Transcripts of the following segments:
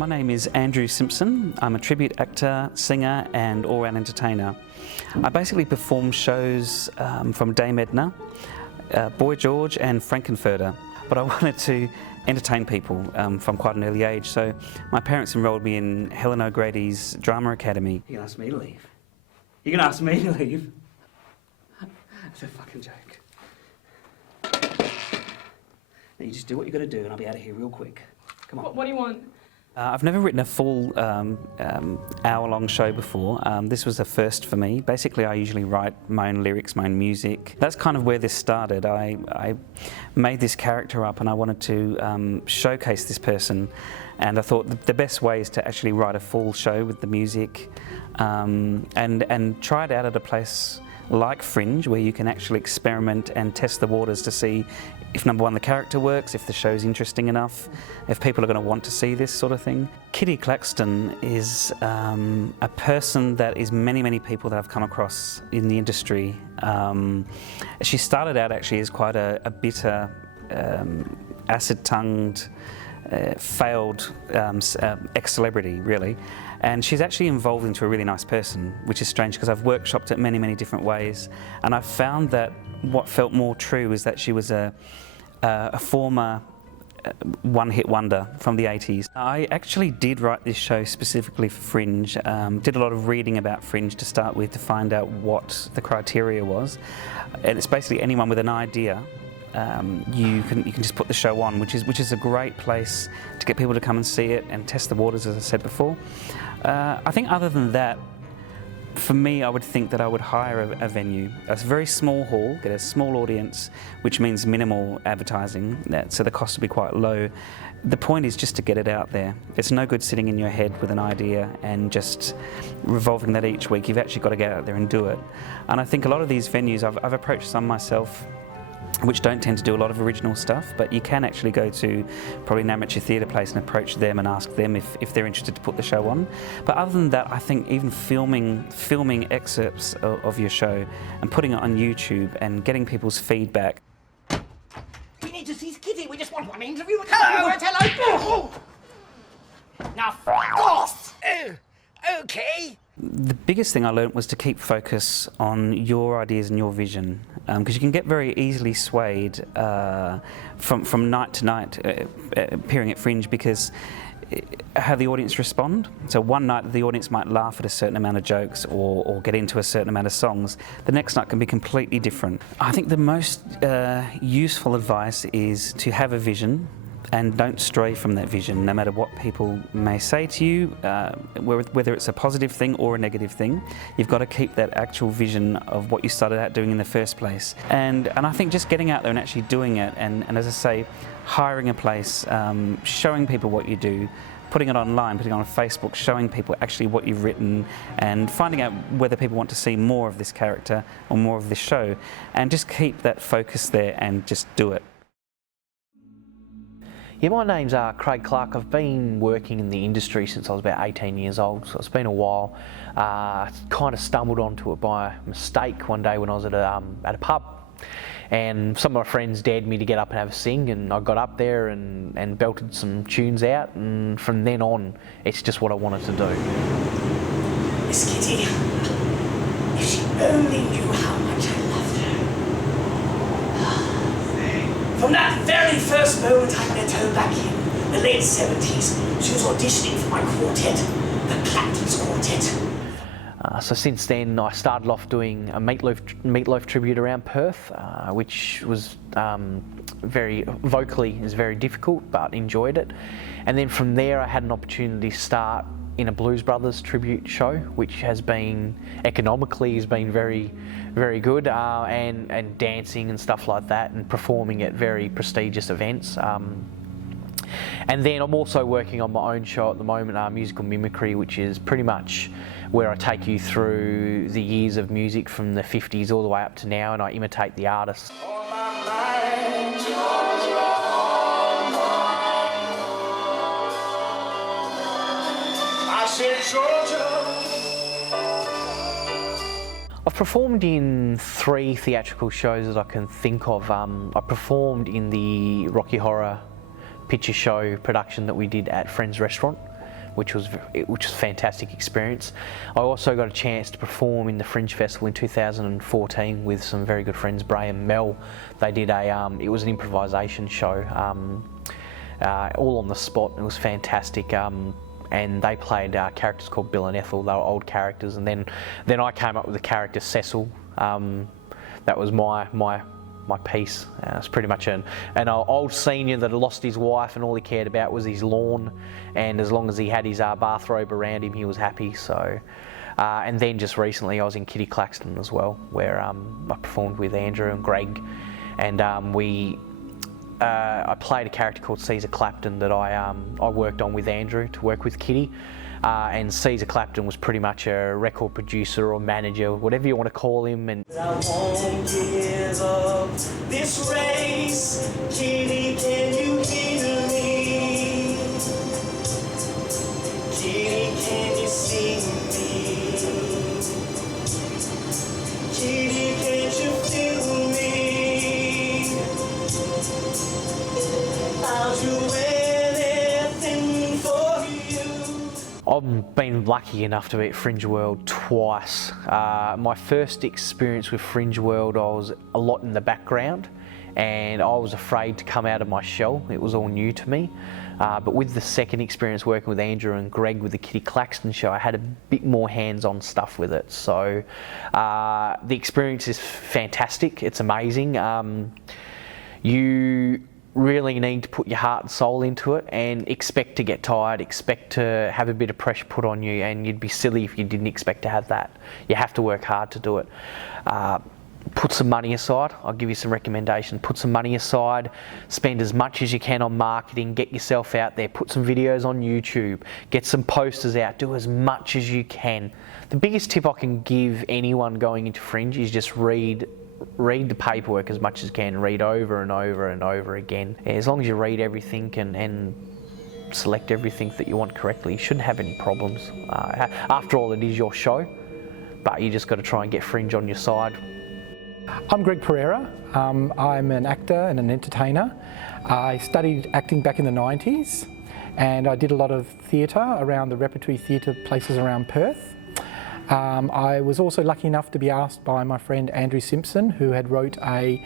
My name is Andrew Simpson. I'm a tribute actor, singer and all-round entertainer. I basically perform shows from Dame Edna, Boy George and Frankenfurter. But I wanted to entertain people from quite an early age, so my parents enrolled me in Helen O'Grady's Drama Academy. You're gonna ask me to leave? You're gonna ask me to leave? It's a fucking joke. Now you just do what you gotta do and I'll be out of here real quick. Come on. What do you want? I've never written a full hour-long show before. This was a first for me. Basically, I usually write my own lyrics, my own music. That's kind of where this started. I made this character up and I wanted to showcase this person, and I thought the best way is to actually write a full show with the music and try it out at a place like Fringe, where you can actually experiment and test the waters to see if, number one, the character works, if the show's interesting enough, if people are going to want to see this sort of thing. Kitty Claxton is a person that is many people that I've come across in the industry. She started out actually as quite a bitter, acid-tongued, failed ex-celebrity, really. And she's actually evolved into a really nice person, which is strange because I've workshopped it many different ways. And I've found that what felt more true is that she was a former one-hit wonder from the 80s. I actually did write this show specifically for Fringe. Did a lot of reading about Fringe to start with to find out what the criteria was. And it's basically anyone with an idea. You can just put the show on, which is a great place to get people to come and see it and test the waters, as I said before. I think other than that, for me, I would think that I would hire a venue, a very small hall, get a small audience, which means minimal advertising, so the cost will be quite low. The point is just to get it out there. It's no good sitting in your head with an idea and just revolving that each week. You've actually got to get out there and do it. And I think a lot of these venues, I've approached some myself, which don't tend to do a lot of original stuff, but you can actually go to probably an amateur theatre place and approach them and ask them if they're interested to put the show on. But other than that, I think even filming excerpts of your show and putting it on YouTube and getting people's feedback. We need to see Kitty, we just want one interview. Hello! Hello! Now, f*** off! Oh, okay. The biggest thing I learned was to keep focus on your ideas and your vision, because you can get very easily swayed from night to night appearing at Fringe, because how the audience respond. So one night the audience might laugh at a certain amount of jokes or get into a certain amount of songs. The next night can be completely different. I think the most useful advice is to have a vision and don't stray from that vision, no matter what people may say to you, whether it's a positive thing or a negative thing. You've got to keep that actual vision of what you started out doing in the first place. And I think just getting out there and actually doing it, and as I say, hiring a place, showing people what you do, putting it online, putting it on Facebook, showing people actually what you've written, and finding out whether people want to see more of this character or more of this show, and just keep that focus there and just do it. Yeah, my name's Craig Clark. I've been working in the industry since I was about 18 years old, so it's been a while. Kind of stumbled onto it by mistake one day when I was at a pub, and some of my friends dared me to get up and have a sing, and I got up there and belted some tunes out, and from then on, it's just what I wanted to do. Miss Kitty, if she only knew how much I loved her. From that very first moment I met her back in the late 70s, she was auditioning for my quartet, the Clapton's Quartet. So since then, I started off doing a Meatloaf tribute around Perth, which was vocally is very difficult, but enjoyed it. And then from there, I had an opportunity to start in a Blues Brothers tribute show, which has been economically very good, and dancing and stuff like that, and performing at very prestigious events. And then I'm also working on my own show at the moment, Musical Mimicry, which is pretty much where I take you through the years of music from the 50s all the way up to now, and I imitate the artists. I've performed in 3 theatrical shows that I can think of. I performed in the Rocky Horror Picture Show production that we did at Friends Restaurant. which was a fantastic experience. I also got a chance to perform in the Fringe Festival in 2014 with some very good friends, Bray and Mel. They did it was an improvisation show, all on the spot. It was fantastic. And they played characters called Bill and Ethel. They were old characters, and then I came up with the character Cecil. That was my piece. It's pretty much an old senior that had lost his wife, and all he cared about was his lawn, and as long as he had his bathrobe around him, he was happy. So, and then just recently I was in Kitty Claxton as well, where I performed with Andrew and Greg, and I played a character called Caesar Clapton that I worked on with Andrew to work with Kitty. And Caesar Clapton was pretty much a record producer or manager, whatever you want to call him. And I won't give up this race. Kitty, can you hear me? Kitty, can you see me? Kitty, can't you feel me? I'll do anything for you. I've been lucky enough to be at Fringe World twice. My first experience with Fringe World, I was a lot in the background, and I was afraid to come out of my shell. It was all new to me. But with the second experience working with Andrew and Greg with the Kitty Claxton show, I had a bit more hands-on stuff with it. So the experience is fantastic. It's amazing. You really need to put your heart and soul into it, and expect to get tired, expect to have a bit of pressure put on you, and you'd be silly if you didn't expect to have that. You have to work hard to do it. Put some money aside. I'll give you some recommendations. Put some money aside, spend as much as you can on marketing, get yourself out there, put some videos on YouTube, get some posters out, do as much as you can. The biggest tip I can give anyone going into Fringe is just read the paperwork as much as you can, read over and over and over again. As long as you read everything and select everything that you want correctly, you shouldn't have any problems. After all, it is your show, but you just got to try and get Fringe on your side. I'm Greg Pereira. I'm an actor and an entertainer. I studied acting back in the 90s, and I did a lot of theatre around the repertory theatre places around Perth. I was also lucky enough to be asked by my friend Andrew Simpson, who had wrote a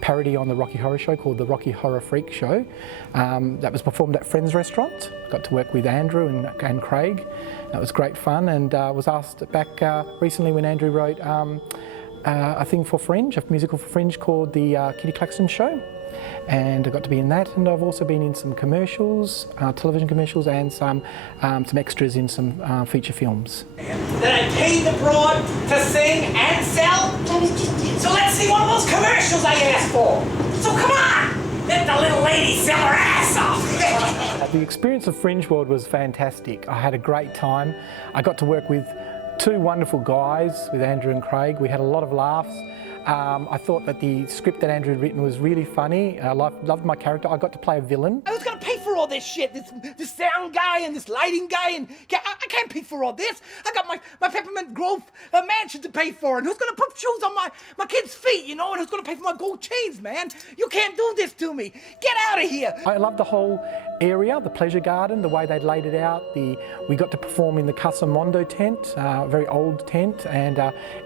parody on the Rocky Horror Show called The Rocky Horror Freak Show. That was performed at Friends Restaurant. Got to work with Andrew and Craig. That was great fun, and was asked back recently when Andrew wrote a thing for Fringe, a musical for Fringe called the Kitty Claxton Show. And I got to be in that, and I've also been in some commercials, television commercials, and some extras in some feature films. That I paid the broad to sing and sell? So let's see one of those commercials I asked for. So come on, let the little lady sell her ass off. The experience of Fringe World was fantastic. I had a great time. I got to work with two wonderful guys, with Andrew and Craig. We had a lot of laughs. I thought that the script that Andrew had written was really funny. I loved my character. I got to play a villain. I was gonna pay for all this shit, this sound guy and this lighting guy, and I can't pay for all this. I got my Peppermint Grove mansion to pay for, and who's gonna put shoes on my kids' feet, you know, and who's gonna pay for my gold chains, man? You can't do this to me. Get out of here. I loved the whole area, the pleasure garden, the way they'd laid it out. We got to perform in the Casa Mondo tent, a very old tent, and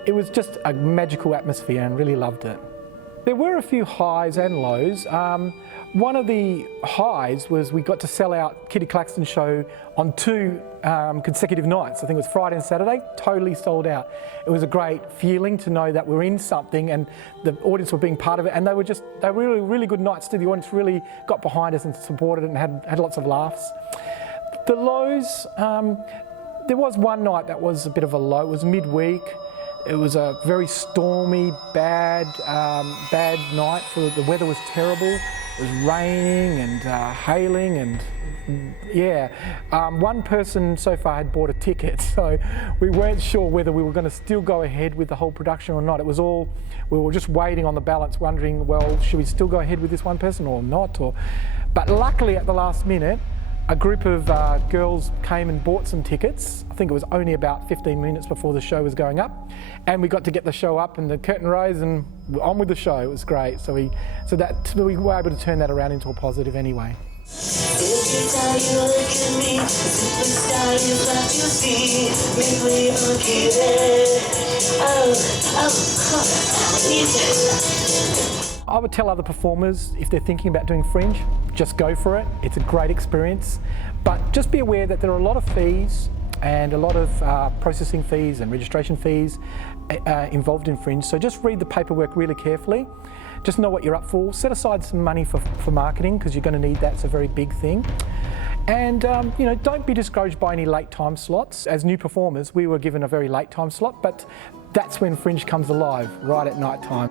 it was just a magical atmosphere, and really loved it. There were a few highs and lows. One of the highs was we got to sell out Kitty Claxton show on two consecutive nights. I think it was Friday and Saturday, totally sold out. It was a great feeling to know that we're in something and the audience were being part of it, and they were really, really good nights too. The audience really got behind us and supported it and had lots of laughs. The lows, there was one night that was a bit of a low. It was midweek. It was a very stormy, bad night. The weather was terrible. It was raining and hailing, and yeah. One person so far had bought a ticket, so we weren't sure whether we were going to still go ahead with the whole production or not. It was all, we were just waiting on the balance, wondering, well, should we still go ahead with this one person or not? But luckily, at the last minute, a group of girls came and bought some tickets. I think it was only about 15 minutes before the show was going up, and we got to get the show up and the curtain rose and on with the show. It was great. So we were able to turn that around into a positive anyway. Every time you look at me, the superstar is what you see. Make me monkey there. I would tell other performers, if they're thinking about doing Fringe, just go for it. It's a great experience. But just be aware that there are a lot of fees and a lot of processing fees and registration fees involved in Fringe. So just read the paperwork really carefully. Just know what you're up for. Set aside some money for marketing, because you're going to need that. It's a very big thing. And you know, don't be discouraged by any late time slots. As new performers, we were given a very late time slot, but that's when Fringe comes alive, right at night time.